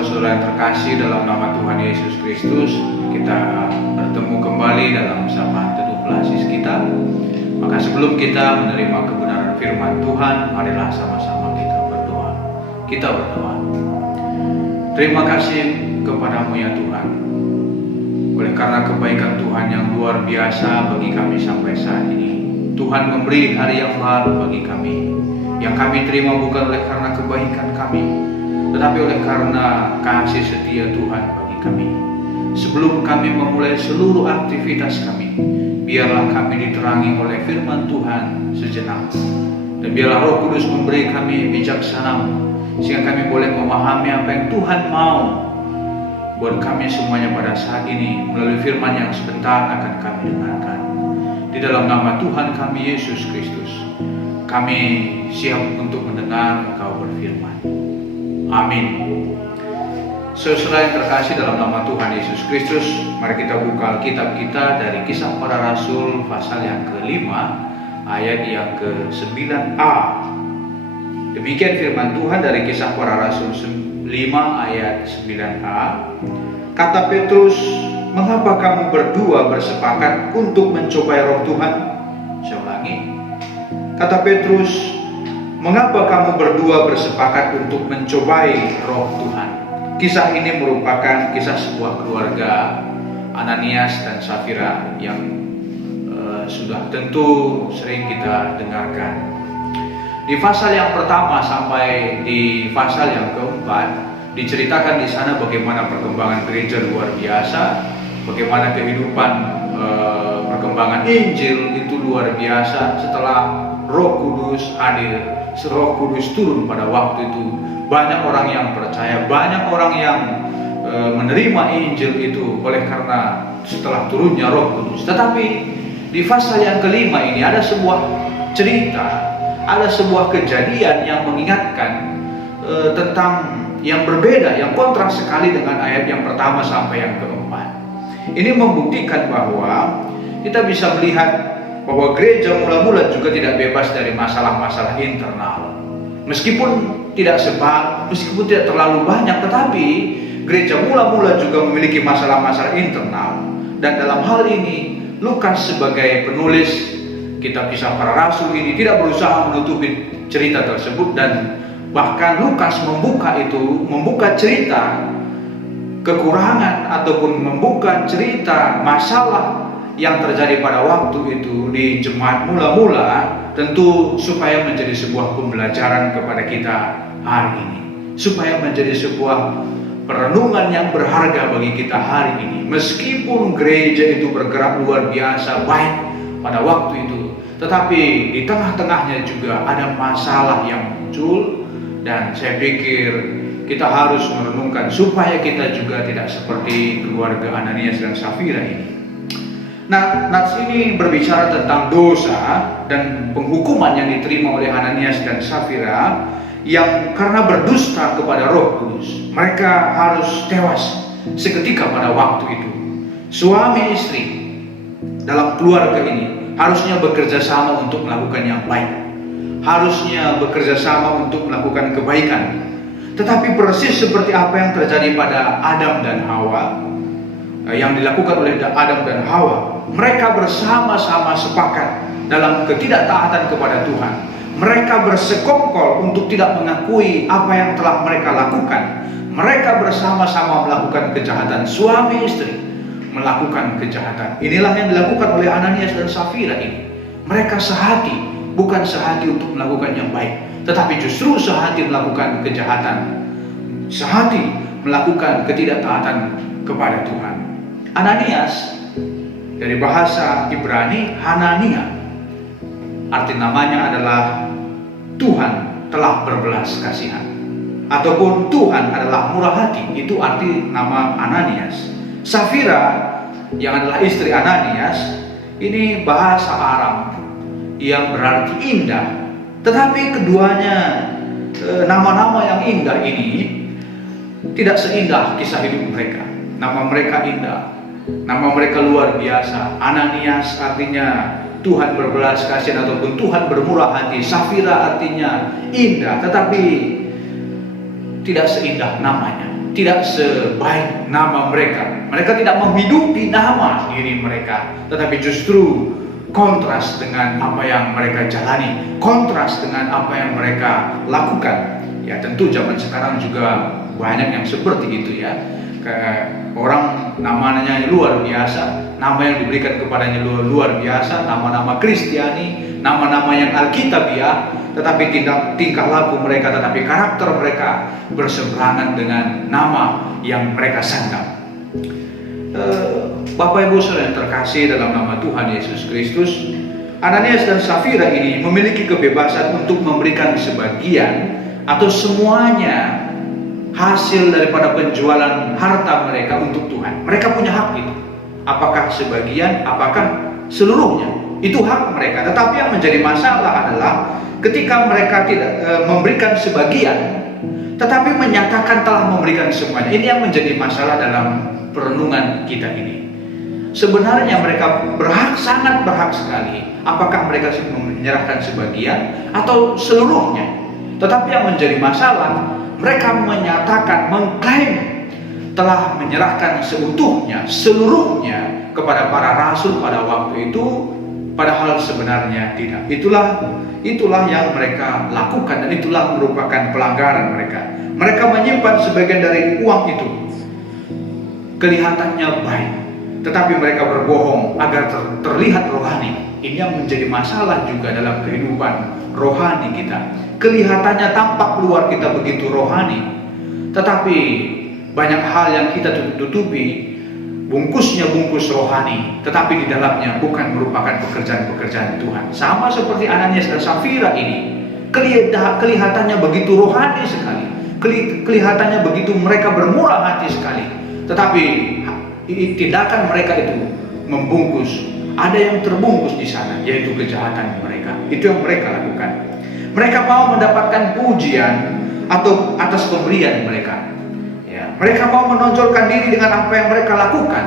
saudara-saudara yang terkasih dalam nama Tuhan Yesus Kristus, kita bertemu kembali dalam Sapaan Teduh Pelasis kita. Maka sebelum kita menerima kebenaran firman Tuhan, marilah sama-sama kita berdoa. Kita berdoa. Terima kasih kepadamu ya Tuhan, oleh karena kebaikan Tuhan yang luar biasa bagi kami sampai saat ini. Tuhan memberi hari yang baru bagi kami, yang kami terima bukan oleh karena kebaikan kami, tetapi oleh karena kasih setia Tuhan bagi kami. Sebelum kami memulai seluruh aktivitas kami, biarlah kami diterangi oleh firman Tuhan sejenak, dan biarlah Roh Kudus memberi kami bijaksana, sehingga kami boleh memahami apa yang Tuhan mau buat kami semuanya pada saat ini melalui firman yang sebentar akan kami dengarkan. Di dalam nama Tuhan kami Yesus Kristus, kami siap untuk mendengar Engkau berfirman. Amin. Saudara yang terkasih dalam nama Tuhan Yesus Kristus, mari kita buka Alkitab kita dari Kisah Para Rasul pasal yang ke-5 ayat yang ke-9a. Demikian firman Tuhan dari Kisah Para Rasul 5 ayat 9a. Kata Petrus, "Mengapa kamu berdua bersepakat untuk mencobai roh Tuhan?" Saya ulangi. Kata Petrus, "Mengapa kamu berdua bersepakat untuk mencobai roh Tuhan?" Kisah ini merupakan kisah sebuah keluarga, Ananias dan Safira, yang sudah tentu sering kita dengarkan. Di pasal yang pertama sampai di pasal yang keempat, diceritakan di sana bagaimana perkembangan gereja luar biasa, bagaimana kehidupan perkembangan Injil itu luar biasa setelah Roh Kudus hadir, Roh Kudus turun pada waktu itu. Banyak orang yang percaya, banyak orang yang menerima Injil itu oleh karena setelah turunnya Roh Kudus. Tetapi di pasal yang kelima ini ada sebuah cerita, ada sebuah kejadian yang mengingatkan tentang yang berbeda, yang kontras sekali dengan ayat yang pertama sampai yang keempat. Ini membuktikan bahwa kita bisa melihat bahwa gereja mula-mula juga tidak bebas dari masalah-masalah internal. Meskipun tidak terlalu banyak, tetapi gereja mula-mula juga memiliki masalah-masalah internal. Dan dalam hal ini, Lukas sebagai penulis kitab Kisah Para Rasul ini tidak berusaha menutupi cerita tersebut, dan bahkan Lukas membuka cerita kekurangan ataupun membuka cerita masalah yang terjadi pada waktu itu di jemaat mula-mula, tentu supaya menjadi sebuah pembelajaran kepada kita hari ini, supaya menjadi sebuah perenungan yang berharga bagi kita hari ini. Meskipun gereja itu bergerak luar biasa baik pada waktu itu, tetapi di tengah-tengahnya juga ada masalah yang muncul, dan saya pikir kita harus merenungkan supaya kita juga tidak seperti keluarga Ananias dan Safira ini. Nah, nats ini berbicara tentang dosa dan penghukuman yang diterima oleh Ananias dan Safira yang karena berdusta kepada Roh Kudus. Mereka harus tewas seketika pada waktu itu. Suami istri dalam keluarga ini harusnya bekerja sama untuk melakukan yang baik, harusnya bekerja sama untuk melakukan kebaikan. Tetapi persis seperti apa yang terjadi pada Adam dan Hawa, yang dilakukan oleh Adam dan Hawa, mereka bersama-sama sepakat dalam ketidaktaatan kepada Tuhan. Mereka bersekongkol untuk tidak mengakui apa yang telah mereka lakukan. Mereka bersama-sama melakukan kejahatan. Suami istri melakukan kejahatan. Inilah yang dilakukan oleh Ananias dan Safira ini. Mereka sehati, bukan sehati untuk melakukan yang baik, tetapi justru sehati melakukan kejahatan, sehati melakukan ketidaktaatan kepada Tuhan. Ananias dari bahasa Ibrani Hanania, arti namanya adalah Tuhan telah berbelas kasihan, ataupun Tuhan adalah murah hati. Itu arti nama Ananias. Safira yang adalah istri Ananias, ini bahasa Aram yang berarti indah. Tetapi keduanya nama-nama yang indah ini tidak seindah kisah hidup mereka. Nama mereka indah, nama mereka luar biasa. Ananias artinya Tuhan berbelas kasihan ataupun Tuhan bermurah hati. Safira artinya indah, tetapi tidak seindah namanya. tidak sebaik nama mereka. Mereka tidak menghidupi nama diri mereka, tetapi justru kontras dengan apa yang mereka jalani, kontras dengan apa yang mereka lakukan. Ya tentu zaman sekarang juga banyak yang seperti itu ya. Orang namanya luar biasa, nama yang diberikan kepadanya luar biasa, nama-nama Kristiani, nama-nama yang Alkitabiah, tetapi tingkah laku mereka, tetapi karakter mereka berseberangan dengan nama yang mereka sandang. Bapak Ibu Saudara yang terkasih dalam nama Tuhan Yesus Kristus, Ananias dan Safira ini memiliki kebebasan untuk memberikan sebagian atau semuanya hasil daripada penjualan harta mereka untuk Tuhan. Mereka punya hak itu. Apakah sebagian, apakah seluruhnya? Itu hak mereka. Tetapi yang menjadi masalah adalah ketika mereka tidak memberikan sebagian, tetapi menyatakan telah memberikan semuanya. Ini yang menjadi masalah dalam perenungan kita ini. Sebenarnya mereka berhak, sangat berhak sekali. Apakah mereka menyerahkan sebagian atau seluruhnya? Tetapi yang menjadi masalah, mereka menyatakan, mengklaim telah menyerahkan seutuhnya, seluruhnya kepada para rasul pada waktu itu, padahal sebenarnya tidak. Itulah yang mereka lakukan, dan itulah merupakan pelanggaran mereka. Mereka menyimpan sebagian dari uang itu, kelihatannya baik, tetapi mereka berbohong agar terlihat rohani. Ini yang menjadi masalah juga dalam kehidupan rohani kita. Kelihatannya tampak luar kita begitu rohani, tetapi banyak hal yang kita tutupi, bungkusnya bungkus rohani, tetapi di dalamnya bukan merupakan pekerjaan-pekerjaan Tuhan. Sama seperti Ananias dan Safira ini, kelihatannya begitu rohani sekali, kelihatannya begitu mereka bermurah hati sekali, tetapi tindakan mereka itu membungkus. Ada yang terbungkus di sana, yaitu kejahatan mereka. Itu yang mereka lakukan. Mereka mau mendapatkan pujian atau atas pemberian mereka. Ya, mereka mau menonjolkan diri dengan apa yang mereka lakukan.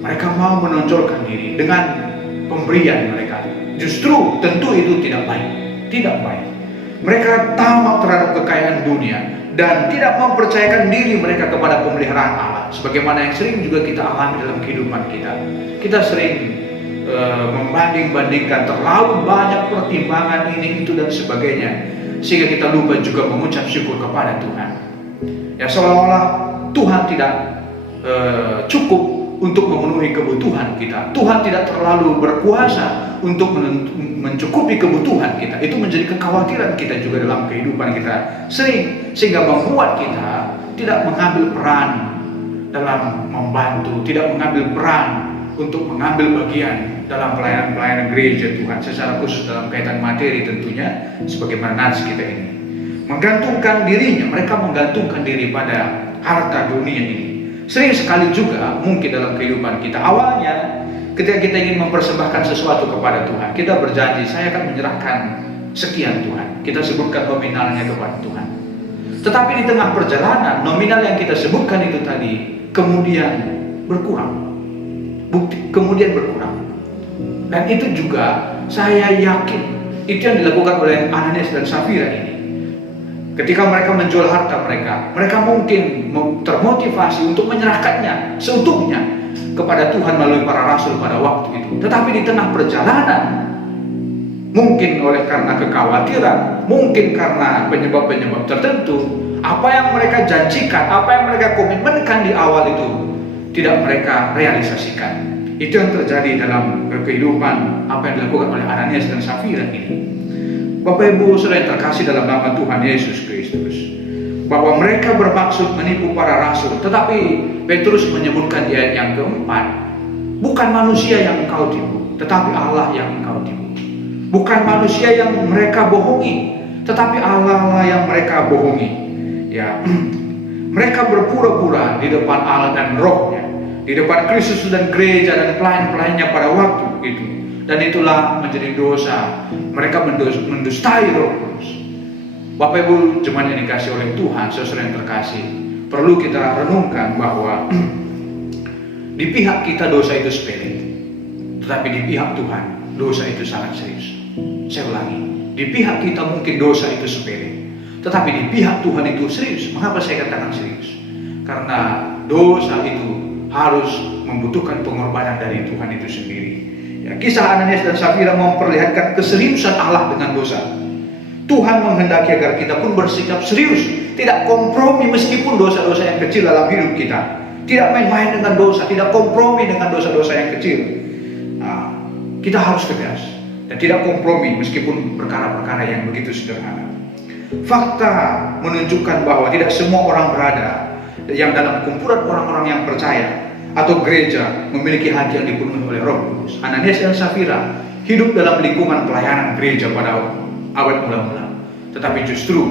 Mereka mau menonjolkan diri dengan pemberian mereka. Justru tentu itu tidak baik. Tidak baik. Mereka tamak terhadap kekayaan dunia dan tidak mempercayakan diri mereka kepada pemeliharaan Allah. Sebagaimana yang sering juga kita alami dalam kehidupan kita. Kita sering membanding-bandingkan, terlalu banyak pertimbangan ini, itu dan sebagainya, sehingga kita lupa juga mengucap syukur kepada Tuhan. Ya, seolah-olah Tuhan tidak cukup untuk memenuhi kebutuhan kita. Tuhan tidak terlalu berkuasa untuk mencukupi kebutuhan kita. Itu menjadi kekhawatiran kita juga dalam kehidupan kita sering, sehingga membuat kita tidak mengambil peran dalam membantu, tidak mengambil peran untuk mengambil bagian dalam pelayanan-pelayanan gereja Tuhan, secara khusus dalam kaitan materi tentunya, sebagaimana nats kita ini. Menggantungkan dirinya, mereka menggantungkan diri pada harta dunia ini. Sering sekali juga mungkin dalam kehidupan kita, awalnya ketika kita ingin mempersembahkan sesuatu kepada Tuhan, kita berjanji, saya akan menyerahkan sekian Tuhan. Kita sebutkan nominalnya kepada Tuhan. Tetapi di tengah perjalanan, nominal yang kita sebutkan itu tadi kemudian berkurang. Kemudian berkurang. Dan itu juga saya yakin itu yang dilakukan oleh Ananias dan Safira ini. Ketika mereka menjual harta mereka, mereka mungkin termotivasi untuk menyerahkannya seutuhnya kepada Tuhan melalui para rasul pada waktu itu. Tetapi di tengah perjalanan, mungkin oleh karena kekhawatiran, mungkin karena penyebab-penyebab tertentu, apa yang mereka janjikan, apa yang mereka komitmenkan di awal itu tidak mereka realisasikan. Itu yang terjadi dalam kehidupan apa yang dilakukan oleh Ananias dan Safira ini. Bapak Ibu Saudara yang terkasih dalam nama Tuhan Yesus Kristus, bahwa mereka bermaksud menipu para rasul, tetapi Petrus menyebutkan di ayat yang keempat, bukan manusia yang engkau tipu, tetapi Allah yang engkau tipu. Bukan manusia yang mereka bohongi, tetapi Allah yang mereka bohongi. Ya, mereka berpura-pura di depan Allah dan Rohnya, di depan Kristus dan gereja dan pelayan-pelayannya pada waktu itu. Dan itulah menjadi dosa. Mereka mendustai Roh Kudus. Bapak Ibu jemaat yang dikasih oleh Tuhan, saudara yang terkasih, perlu kita renungkan bahwa di pihak kita dosa itu sepele, tetapi di pihak Tuhan dosa itu sangat serius. Saya ulangi, di pihak kita mungkin dosa itu sepele, tetapi di pihak Tuhan itu serius. Mengapa saya katakan serius? karena dosa itu harus membutuhkan pengorbanan dari Tuhan itu sendiri. Ya, kisah Ananias dan Safira memperlihatkan keseriusan Allah dengan dosa. Tuhan menghendaki agar kita pun bersikap serius, tidak kompromi meskipun dosa-dosa yang kecil dalam hidup kita. Tidak main-main dengan dosa, tidak kompromi dengan dosa-dosa yang kecil. Nah, kita harus tegas dan tidak kompromi meskipun perkara-perkara yang begitu sederhana. Fakta menunjukkan bahwa tidak semua orang berada yang dalam kumpulan orang-orang yang percaya atau gereja memiliki hati yang dipenuhi oleh Roh Kudus. Ananias dan Safira hidup dalam lingkungan pelayanan gereja pada abad mula-mula, tetapi justru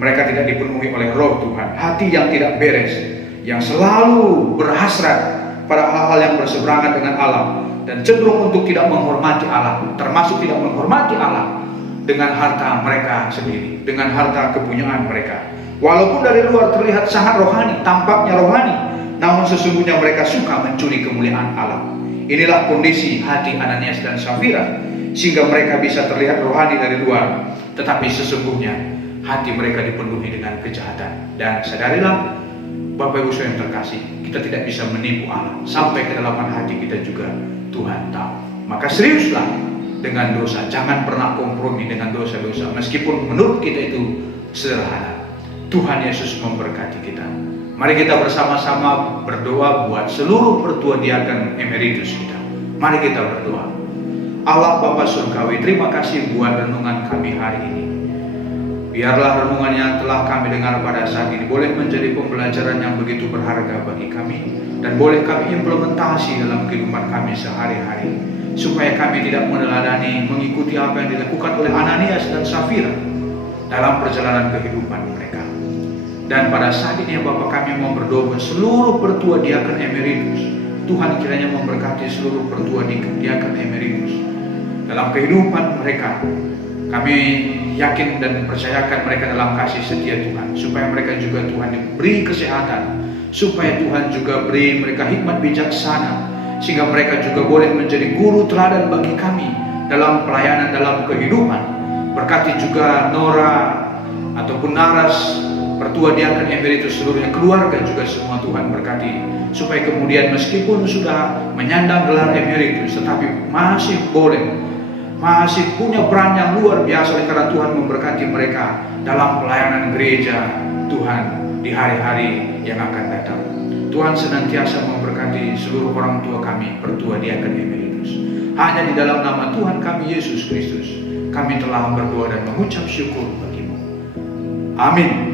mereka tidak dipenuhi oleh Roh Tuhan. Hati yang tidak beres, yang selalu berhasrat pada hal-hal yang berseberangan dengan Allah dan cenderung untuk tidak menghormati Allah, termasuk tidak menghormati Allah dengan harta mereka sendiri, dengan harta kepunyaan mereka. Walaupun dari luar terlihat sangat rohani, tampaknya rohani, namun sesungguhnya mereka suka mencuri kemuliaan Allah. Inilah kondisi hati Ananias dan Safira, sehingga mereka bisa terlihat rohani dari luar, tetapi sesungguhnya hati mereka dipenuhi dengan kejahatan. Dan sadarilah Bapak Ibu yang terkasih, kita tidak bisa menipu Allah. Sampai kedalaman hati kita juga Tuhan tahu. Maka seriuslah dengan dosa, jangan pernah kompromi dengan dosa-dosa, meskipun menurut kita itu sederhana. Tuhan Yesus memberkati kita. Mari kita bersama-sama berdoa buat seluruh pertua diaken emeritus kita. Mari kita berdoa. Allah Bapa Surgawi, terima kasih buat renungan kami hari ini. Biarlah renungan yang telah kami dengar pada saat ini boleh menjadi pembelajaran yang begitu berharga bagi kami, dan boleh kami implementasi dalam kehidupan kami sehari-hari, supaya kami tidak meneladani mengikuti apa yang dilakukan oleh Ananias dan Safira dalam perjalanan kehidupan mereka. Dan pada saat ini Bapak, kami mau berdoa seluruh pertua diaken emeritus. Tuhan kiranya memberkati seluruh pertua diaken emeritus dalam kehidupan mereka. Kami yakin dan percayakan mereka dalam kasih setia Tuhan, supaya mereka juga Tuhan diberi kesehatan, supaya Tuhan juga beri mereka hikmat bijaksana, sehingga mereka juga boleh menjadi guru teladan bagi kami dalam pelayanan, dalam kehidupan. Berkati juga Nora ataupun Naras, pertua diaken emeritus seluruhnya, keluarga juga semua Tuhan berkati, supaya kemudian meskipun sudah menyandang gelar emeritus, tetapi masih punya peran yang luar biasa, oleh karena Tuhan memberkati mereka dalam pelayanan gereja Tuhan di hari-hari yang akan datang. Tuhan senantiasa memberkati seluruh orang tua kami, pertua diaken emeritus. Hanya di dalam nama Tuhan kami Yesus Kristus kami telah berdoa dan mengucap syukur bagimu. Amin.